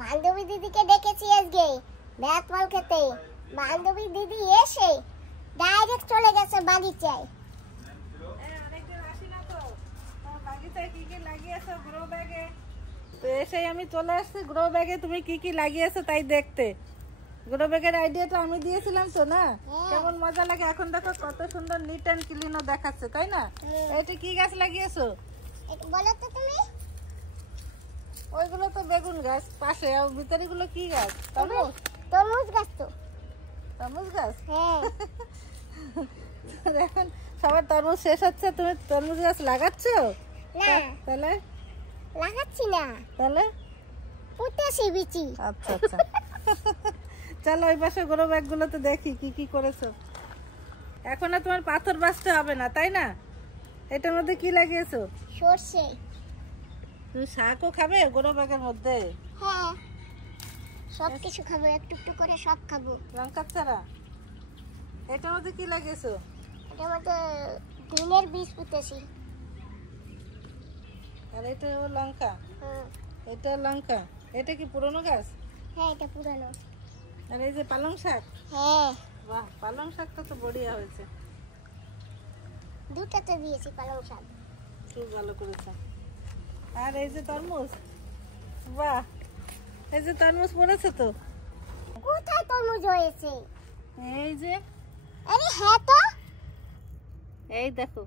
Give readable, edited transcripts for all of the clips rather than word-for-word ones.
বান্ধবী দিদিকে ডেকেছি আজকে ভাত ফল খেতে। বান্ধবী দিদি এসে ডাইরেক্ট চলে গেছে বাগিচায়। অনেকদিন আসি না তো, বাগিচায় কি কি লাগিয়েছো গ্রো ব্যাগে? তো এসেই আমি চলে আসছি গ্রো ব্যাগে তুমি কি কি লাগিয়েছো তাই দেখতে। গ্রো ব্যাগের আইডিয়াটা আমি দিয়েছিলাম তো না, কেমন মজা লাগে। এখন দেখো কত সুন্দর নিট অ্যান্ড ক্লিনও দেখাচ্ছে, তাই না? এটা কি গাছ লাগিয়েছো এটা বলো তো তুমি? ওইগুলো তো বেগুন গাছ পাশে, আর ভিতরে গুলো কি গাছ? তরমুজ। তরমুজ গাছ তো। তরমুজ গাছ? হ্যাঁ। এখন সবার তরমুজ শেষ হচ্ছে, তুমি তরমুজ গাছ লাগাচ্ছ? না তাহলে লাগাচ্ছি না, তাহলে পুঁতেছি বিচি। আচ্ছা আচ্ছা। চলো ওই পাশে গ্রো ব্যাগ গুলোতে দেখি কি কি করেছো। এখন আর তোমার পাথর বাছতে হবে না, তাই না? এটার মধ্যে কি লাগিয়েছো? সরষে। তুমি শাকও খাবে গ্রো ব্যাগের মধ্যে? হ্যাঁ, সব কিছু খাবো, একটু একটু করে সব খাবো। লঙ্কা চারা। এটার মধ্যে কি লাগিয়েছো? এটার মধ্যে ডিমের বীজ পুঁতেছি। আর এটা লঙ্কা। এটা লঙ্কা। এটা কি পুরনো গাছ? হ্যাঁ, এটা পুরানো। আর এই যে পালং শাক। হ্যাঁ, বাহ, পালং শাকটা তো বড়িয়া হয়েছে। দুটাতে দিয়েছি পালং শাক। খুব ভালো করেছে। আর এই যে তরমুজ। বাহ, এই যে তরমুজ পড়েছে তো। কোথায় তরমুজ হয়েছে? এই যে, আরে হ্যাঁ তো। এই দেখো।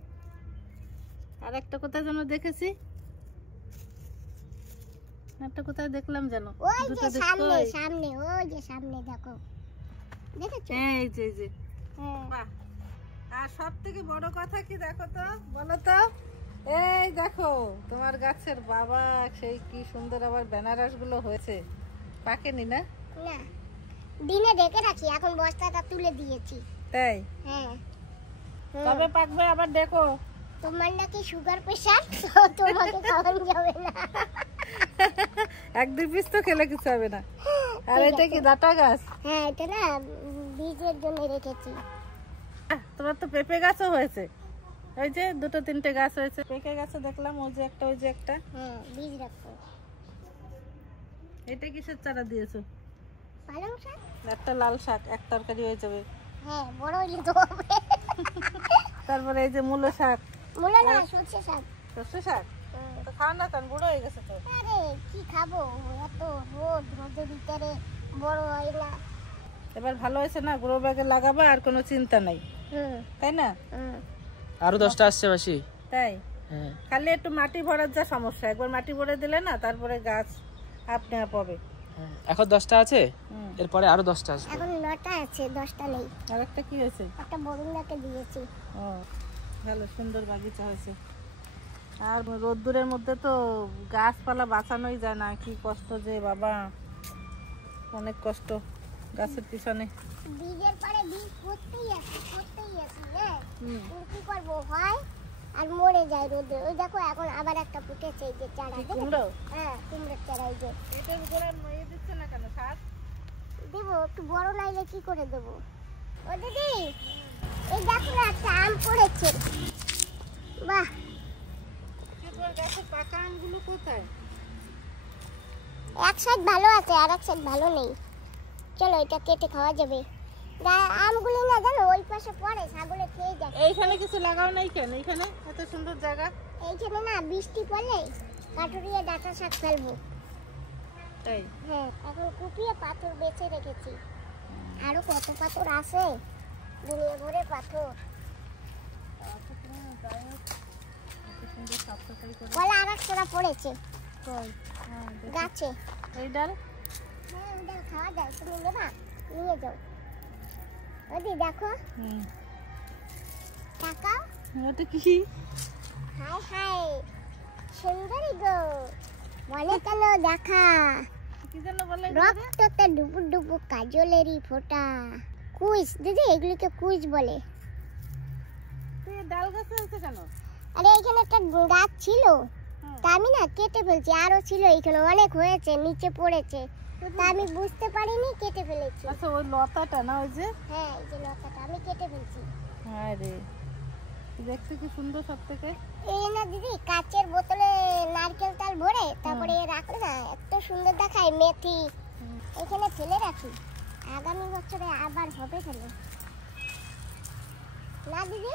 আর একটা কোথায় যেন দেখেছি, একটা কোথায় দেখলাম যেন। ওই দুটো যে দেখো। সামনে সামনে, ওই যে সামনে দেখো, দেখেছো? এই যে এই যে। হ্যাঁ। বাহ। আর সব থেকে বড় কথা কি দেখো তো, বলো তো। এই দেখো তোমার গাছের বাবা, সেই কি সুন্দর আবার বেনারস গুলো হয়েছে। পাকেনি না? না, দিনে ঢেকে রাখি, এখন বস্তাটা তুলে দিয়েছি। তাই? হ্যাঁ। কবে পাকবে আবার দেখো। তোমার নাকি সুগার প্রেশার, তোমাকে খাওয়ানো যাবে না। এক দুই পিস তো খেলে কিছু হবে না। আর এটা কি ডাটা গাছ? হ্যাঁ, এটা না বীজের জন্য রেখেছি। তোমার তো পেঁপে গাছও হয়েছে। ওই যে দুটো তিনটে গাছ হয়েছে। পেঁপে গাছে দেখলাম ওই যে একটা, ওই যে একটা। হ্যাঁ, বীজ রাখো। এটা কিসের চারা দিয়েছো? পালং শাক। একটা লাল শাক, এক তরকারি হয়ে যাবে। হ্যাঁ, বড় হইলে তো হবে। তারপরে এই যে মূলো শাক। মূলো না, সরষে শাক। সর্ষে শাক তো খাও না, কারণ বুড়ো হয়ে গেছে তো। আরে কি খাবো, এত রোদের ভিতরে বড় হয় না। এবার ভালো হয়েছে না, গ্রো ব্যাগে লাগাবা আর কোনো চিন্তা নাই, তাই না? আরো 10টা আসছে মাসি। তাই? হ্যাঁ, খালি একটু মাটি ভরার যা সমস্যা, একবার মাটি ভরে দিলে না তারপরে গাছ আপনি আপ হবে। এখন 10টা আছে, এরপরে আরো 10টা আসবে। এখন 9টা আছে, 10টা নেই। আর একটা কি হয়েছে? একটা বরুণাকে দিয়েছি। ও, ভালো সুন্দর বাগিচা হয়েছে। আর রোদ্দুরের মধ্যে তো গাছপালা বাঁচানোই যায় না, কি কষ্ট যে বাবা, অনেক কষ্ট গাছের পিছনে। বীজের পরে বীজ করতেই আছে হ্যাঁ, কিন্তু কি করবো, হয় আর মরে যায় রোদে। ওই দেখো এখন আবার একটা ফুটেছে, এই যে চারা। কুমড়ো? হ্যাঁ, কুমড়োর চারা। এই যে এটার উপরে ইয়ে দিচ্ছে না কেন, সার? দেবো, একটু বড় নাইলে কি করে দেবো? ও দিদি, এই দেখো না একটা আম পড়েছে। বাহ, তোমার গাছের পাকা আমগুলো কোথায়? এক সাইড ভালো আছে আর এক সাইড ভালো নেই। চলো এটা কেটে খাওয়া যাবে। আমগুলো না জানো ওই পাশে পড়ে, ছাগলে খেয়ে যায়। এইখানে কিছু লাগাও নাই কেন? এইখানে এত সুন্দর জায়গা। এইখানে না বৃষ্টি পড়লে কাঠুরিয়া ডাঁটা শাক ফেলবো। তাই? হ্যাঁ, এখন কুপিয়ে পাথর বেছে রেখেছি। আরো কত পাথর আছে, দুনিয়া ভরে পাথর। কলা আর একটা পড়েছে গাছে। এই ডাল? হ্যাঁ, ওই ডাল খাওয়া যায়, তুমি নেবা? নিয়ে যাও। ওদি দেখো, তাকাও। ওটা কি? হাই হাই, সুন্দরী গো, বলে কেন দেখা, কি যেন বলে? রক্ততে ডুবু ডুবু কাজলেরই ফোঁটা। কুইজ দিদি, এগুলিকে কুইজ বলে। ডাল গাছ হয়েছে কেন? আরে এখানে একটা গাছ ছিল, তা আমি না কেটে ফেলছি। আরো ছিল এখানে, অনেক হয়েছে, নিচে পড়েছে, তা আমি বুঝতে পারিনি, কেটে ফেলেছি। আচ্ছা, ওই লতাটা না, ওই যে? হ্যাঁ, এই যে লতাটা আমি কেটে ফেলছি। আরে দেখছি কি সুন্দর সব থেকে। এই না দিদি, কাচের বোতলে নারকেল তেল ভরে তারপরে রাখলে না এত সুন্দর দেখায়। মেথি এখানে ফেলে রাখি, আগামী বছরে আবার হবে ফেলে না দিদি।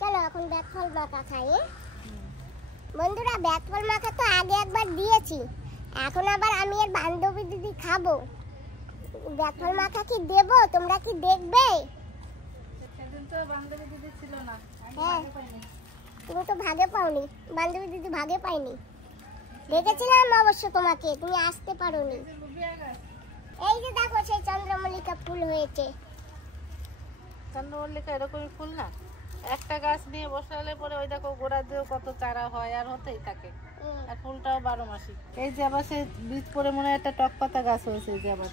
চলো এখন বেতফল মাখা খাই। বন্ধুরা, বেতফল মাখা তো আগে একবার দিয়েছি, এখন আবার আমি আর বান্ধবী দিদি খাবো। বেতফল মাখা কি দেবো, তোমরা কি দেখবে? সেদিন তো বান্ধবী দিদি ছিল না। হ্যাঁ, তুমি তো ভাগে পাওনি, বান্ধবী দিদি ভাগে পাইনি। দেখেছিলাম অবশ্য তোমাকে, তুমি আসতে পারোনি। এই যে দেখো সেই চন্দ্রমল্লিকা ফুল হয়েছে। চন্দ্রমল্লিকা এরকমই ফুল না, একটা গাছ নিয়ে বসালে পরে ওই দেখো গোড়া দিয়েও কত চারা হয় আর হতেই থাকে। আর ফুলটাও 12 মাসি। এই যে আবার সেই বীজ পরে মনে হয় একটা টক পাতা গাছ হয়েছে, এই যে আবার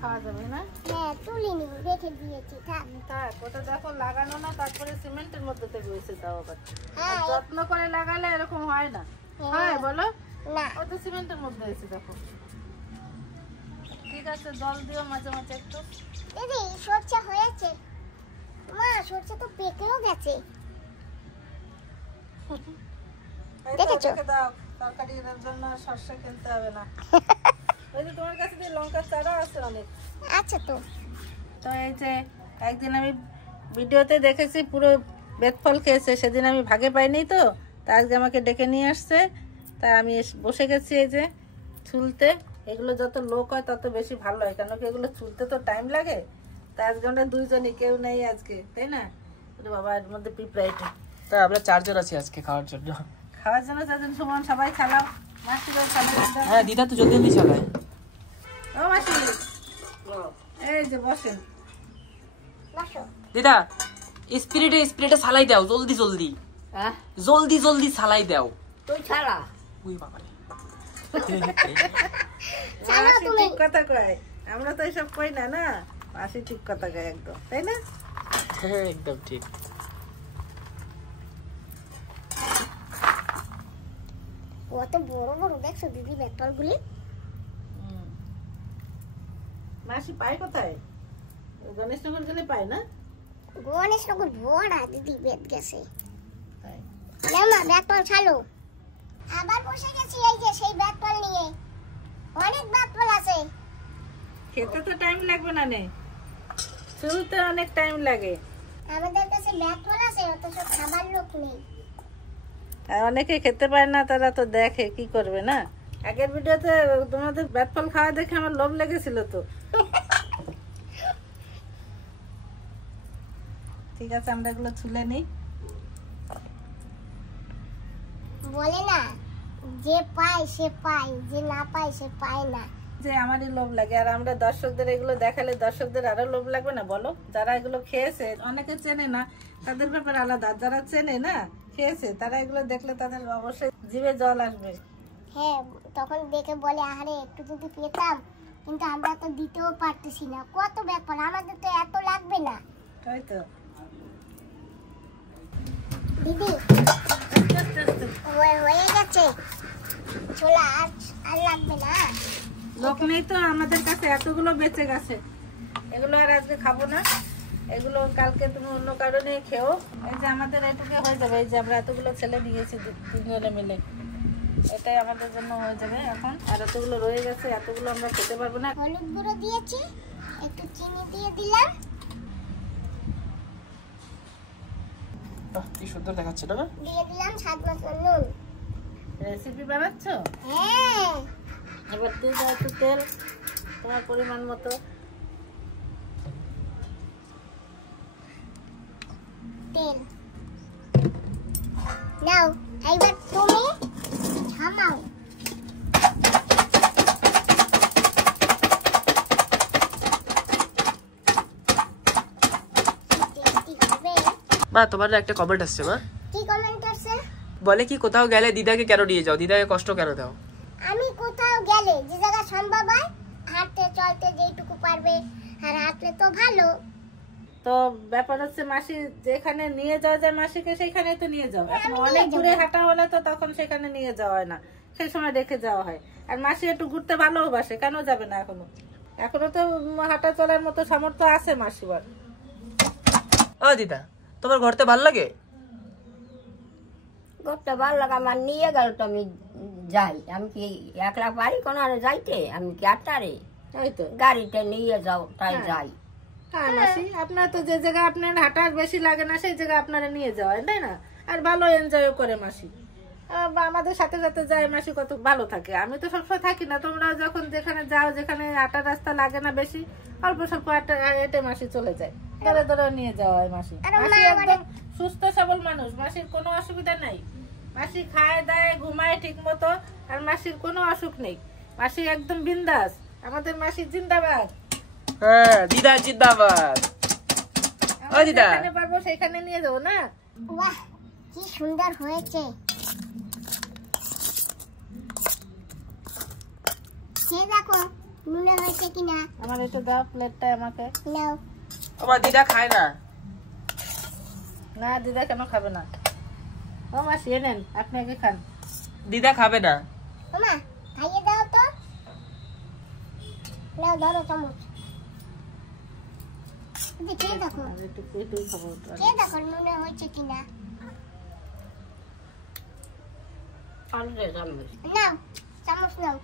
খাওয়া যাবে না। হ্যাঁ, তুলিনি, রেখে দিয়েছি। থাক থাক, ওটা দেখো লাগানো না, তারপরে সিমেন্টের মধ্যে থেকে হয়েছে তাও আবার। হ্যাঁ, যত্ন করে লাগালে এরকম হয় না। হয় বলো না ও তো সিমেন্টের মধ্যে হয়েছে দেখো। ঠিক আছে, জল দিও মাঝে মাঝে একটু। দিদি, সরষে হয়েছে। মা, সরষে তো পেকেও গেছে। দেখেছো? দাও, তরকারির জন্য সরষে কিনতে হবে না। ওই যে তোমার কাছে যে লঙ্কার চারা আছে অনেক। আচ্ছা তো। তো এই যে একদিন আমি ভিডিওতে দেখেছি পুরো বেতফল খেয়েছে, সেদিন আমি ভাগে পাইনি তো, তা আজকে আমাকে ডেকে নিয়ে আসছে। তা আমি বসে গেছি এই যে ছুলতে। এগুলো যত লোক হয় তত বেশি ভালো হয়, কেন কি এগুলো ছুলতে তো টাইম লাগে। তা আজকে আমরা দুইজনই, কেউ নেই আজকে, তাই না? বাবা, এর মধ্যে পিঁপড়াইটা। তা আমরা 4 জন আছি আজকে খাওয়ার জন্য। খাওয়ার জন্য যাদের সমান সবাই চালাও। মাসি ভাই চালাও। হ্যাঁ, দিদা তো জলদি জলদি চালায়। ও মাসি, এই যে বসেন। বসো। দিদা, স্পিরিটে সালাই দাও, জলদি জলদি। জলদি জলদি সালাই দাও। তুই ছাড়া। ওই বাবা রে। মাসি ঠিক কথা কয়, আমরা তো এসব কই না। না, মাসি ঠিক কথা কয় একদম, তাই না? হ্যাঁ, একদম ঠিক। কত বড় বড় দেখছো দিদি বেতফলগুলি। মাসি পায় কোথায়? গণেশনগর গেলে পায় না? গণেশনগর ভরা দিদি বেত গেছে। তাই। মা, বেতফল ছালো। আবার বসে গেছি এই যে সেই বেতফল নিয়ে। অনেক বেতফল আছে। খেতে তো টাইম লাগবে না নে, চুলতে অনেক টাইম লাগে। আমাদের কাছে বেতফল আছে, অথচ খাবার লোক নেই। আর অনেকে খেতে পারে না, তারা তো দেখে, কি করবে না। আগের ভিডিওতে তোমাদের বেতফল খাওয়া দেখে আমার লোভ লেগেছিল তো। ঠিক আছে, আমরা এগুলো ছুলে নিই। বলে না, যে পায় সে পায়, যে না পায় সে পায় না। যে আমারই লোভ লাগে, আর আমরা দর্শকদের এগুলো দেখালে দর্শকদের আরো লোভ লাগবে না বলো? যারা এগুলো খেয়েছে, অনেকে চেনে না, তাদের ব্যাপার আলাদা। যারা চেনে না, খেয়েছে, তারা এগুলো দেখলে তাদের অবশ্যই জিভে জল আসবে। হ্যাঁ, তখন দেখে বলে আরে একটু যদি পেতাম, কিন্তু আমরা তো দিতেও পারতেছি না। কত ব্যাপার, আমাদের তো এত লাগবে না। তাই তো দিদি, আস্তে আস্তে। হয়ে গেছে ছোলা, আর লাগবে না। লোক নেই তো আমাদের কাছে, এতগুলো বেঁচে গেছে। এগুলো আর আজকে খাবো না, এগুলো কালকে তুমি অন্য কারণে খেও। এই যে আমাদের এটুকু হয়ে যাবে। এই যে আমরা এতগুলো ছেলে নিয়েছি দুজনে মিলে, এটাই আমাদের জন্য হয়ে যাবে এখন। আর এতগুলো রয়ে গেছে, এতগুলো আমরা খেতে পারবো না। হলুদ গুঁড়ো দিয়েছি, একটু চিনি দিয়ে দিলাম। বাহ, কি সুন্দর দেখাচ্ছে না? দিয়ে দিলাম স্বাদ মতো নুন। রেসিপি বানাচ্ছো? হ্যাঁ, এবার দিয়ে দাও একটু তেল, তোমার পরিমাণ মতো। তেল নাও, এইবার তুমি থামাও। মা, তোমার একটা কমেন্ট আসছে মা। কি কমেন্ট আছে? বলে কি কোথাও গেলে দিদাকে কেন নিয়ে যাও, দিদাকে কষ্ট কেন দাও? আমি কোথাও গেলে যে জায়গা সম্ভব হয়, হাঁটতে চলতে যেটুকু পারবে আর হাঁটলে তো ভালো। তো ব্যাপার হচ্ছে মাসি যেখানে নিয়ে যাওয়া যায় মাসিকে, সেখানে তো নিয়ে যাও। এখন আমি অনেক নিয়ে দূরে যাবো। হাঁটা হলে তো তখন সেখানে নিয়ে যাওয়া হয় না। সেই সময় রেখে যাওয়া হয়। আর মাসি একটু ঘুরতে ভালোবাসে, কেন যাবে না? এখনো তো হাঁটা চলার মতো সামর্থ্য আছে মাসিবার। ও দিদা, তোমার ঘরতে ভাল লাগে? ঘরটা ভালো লাগে আমার, নিয়ে গেল তো আমি যাই। আমি কি একলা পারি কোনো আর যাইতে? আমি কি আটটারে তাই তো গাড়িতে নিয়ে যাও, তাই যাই। হ্যাঁ মাসি, আপনার তো যে জায়গায় আপনার হাঁটার বেশি লাগে না সেই জায়গায় আপনারা নিয়ে যাওয়া, তাই না? আর ভালো এনজয় করে মাসি, আমাদের সাথে সাথে যায় মাসি, কত ভালো থাকে। আমি তো সবসময় থাকি না, তোমরা যখন যেখানে যাও, যেখানে হাঁটার রাস্তা লাগে না বেশি, অল্প স্বল্প হেঁটে মাসি চলে যায়, ধরে ধরে নিয়ে যাওয়া হয় মাসি। মাসি একদম সুস্থ সবল মানুষ, মাসির কোনো অসুবিধা নাই। মাসি খায় দায় ঘুমায় ঠিক মতো, আর মাসির কোনো অসুখ নেই। মাসি একদম বিন্দাস, আমাদের মাসি জিন্দাবাদ। হ্যাঁ দিদা জিন্দাবাদ। ও দিদা, যেখানে পারবো সেখানে নিয়ে যাবো না? বাহ, কি সুন্দর হয়েছে। খেয়ে দেখো নুনে হয়েছে কিনা। আমার একটু দাও প্লেটটা আমাকে। নাও। আমার দিদা খায় না। না দিদা কেন খাবে না? ও মাসি নেন, আপনি আগে খান। দিদা খাবে না। মামা খাইয়ে দাও তো। নাও ধরো চামচ। খেয়ে দেখো, আর একটু পেটেই খাবো। খেয়ে দেখো নুনে হয়েছে কিনা। নাও চামচ নাও।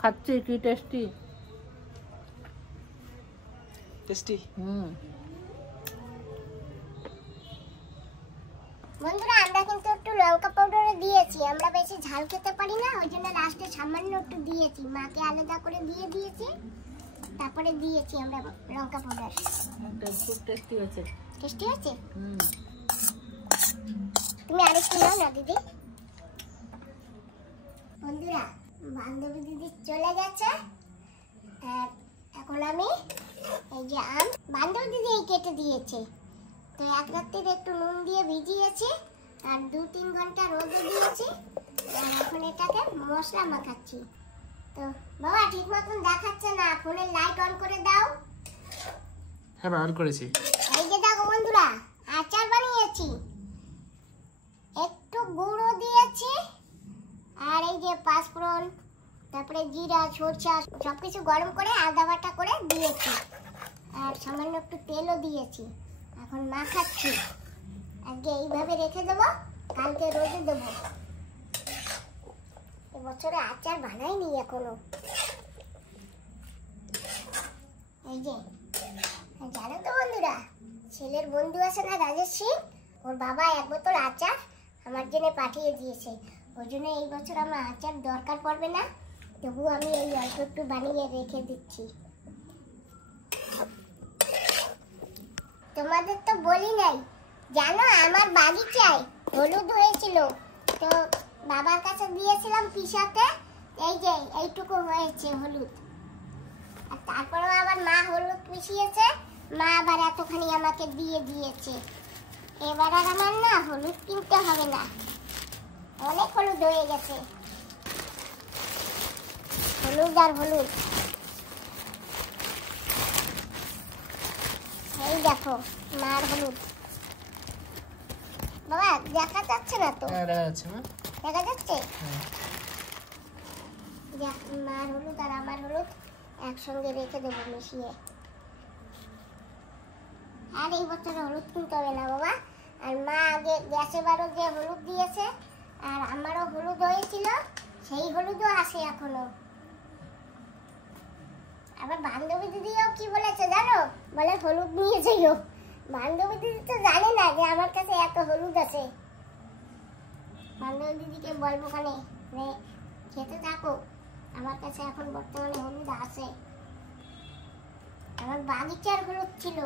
খাচ্ছি, কি টেস্টি। টেস্টি। বন্ধুরা, আমরা কিন্তু একটু লঙ্কা পাউডারে দিয়েছি, আমরা বেশি ঝাল খেতে পারি না, ওই জন্য লাস্টে সামান্য একটু দিয়েছি, মাকে আলাদা করে দিয়ে দিয়েছি, তারপরে দিয়েছি আমরা লঙ্কা পাউডার। খুব টেস্টি হয়েছে। টেস্টি হয়েছে? তুমি আরেকটু নাও না দিদি। বন্ধুরা, বান্ধবী দিদি চলে গেছে, আর এখন আমি এই যে আম বান্ধবী দিদি কেটে দিয়েছে, তো এক রাত্রির একটু নুন দিয়ে ভিজিয়েছি, আর 2-3 ঘন্টা রোদে দিয়েছি, আর এখন এটাকে মশলা মাখাচ্ছি। তো বাবা ঠিক মতন দেখাচ্ছে না, ফোনের লাইট অন করে দাও। হ্যাঁ অন করেছি। এই যে দেখো বন্ধুরা, আচার বানিয়েছি, একটু গুঁড়ো দিয়েছি, আর এই যে পাঁচফোড়ন, তারপরে জিরা সরষা সবকিছু গরম করে আদা বাটা করে দিয়েছি, আর সামান্য একটু তেলও দিয়েছি। এখন মাখাচ্ছি, আজকে এইভাবে রেখে দেবো, কালকে রোদে দেবো। এবছরে আচার বানাইনি এখনো। এই যে জানো তো বন্ধুরা, ছেলের বন্ধু আছে না রাজেশ সিং, ওর বাবা 1 বোতল আচার আমার জন্য পাঠিয়ে দিয়েছে, ওই জন্য এই বছর আমার আচার দরকার পড়বে না, তবু আমি এই অল্প একটু বানিয়ে রেখে দিচ্ছি। তোমাদের তো বলি নাই, জানো আমার বাগিচায় হলুদ হয়েছিল, তো বাবার কাছে দিয়েছিলাম পিসাতে, এই যে এইটুকু হয়েছে হলুদ, আর তারপরেও আবার মা হলুদ পিষিয়েছে, মা আবার এতখানি আমাকে দিয়ে দিয়েছে। এবার আর আমার না হলুদ কিনতে হবে না, অনেক হলুদ হয়ে গেছে। হলুদ আর হলুদ। এই দেখো মার হলুদ। বাবা দেখা যাচ্ছে না তো? হ্যাঁ দেখা যাচ্ছে। দেখা যাচ্ছে? মার হলুদ আর আমার হলুদ একসঙ্গে রেখে দেবো মিশিয়ে। আর এই বছর হলুদ কিনতে হবে না বাবা, আর মা আগে গ্যাসে বারো যে হলুদ দিয়েছে, আর আমারও হলুদ হয়েছিল, সেই হলুদও আসে এখনো। আবার বান্ধবী দিদিও কি বলেছে জানো, বলে হলুদ নিয়ে যাইও। বান্ধবী দিদি তো জানে না যে আমার কাছে এত হলুদ আছে। বান্ধবী দিদিকে বলবো কানে খেতে থাকো, আমার কাছে এখন বর্তমানে হলুদ আছে, আমার বাগিচার হলুদ ছিল।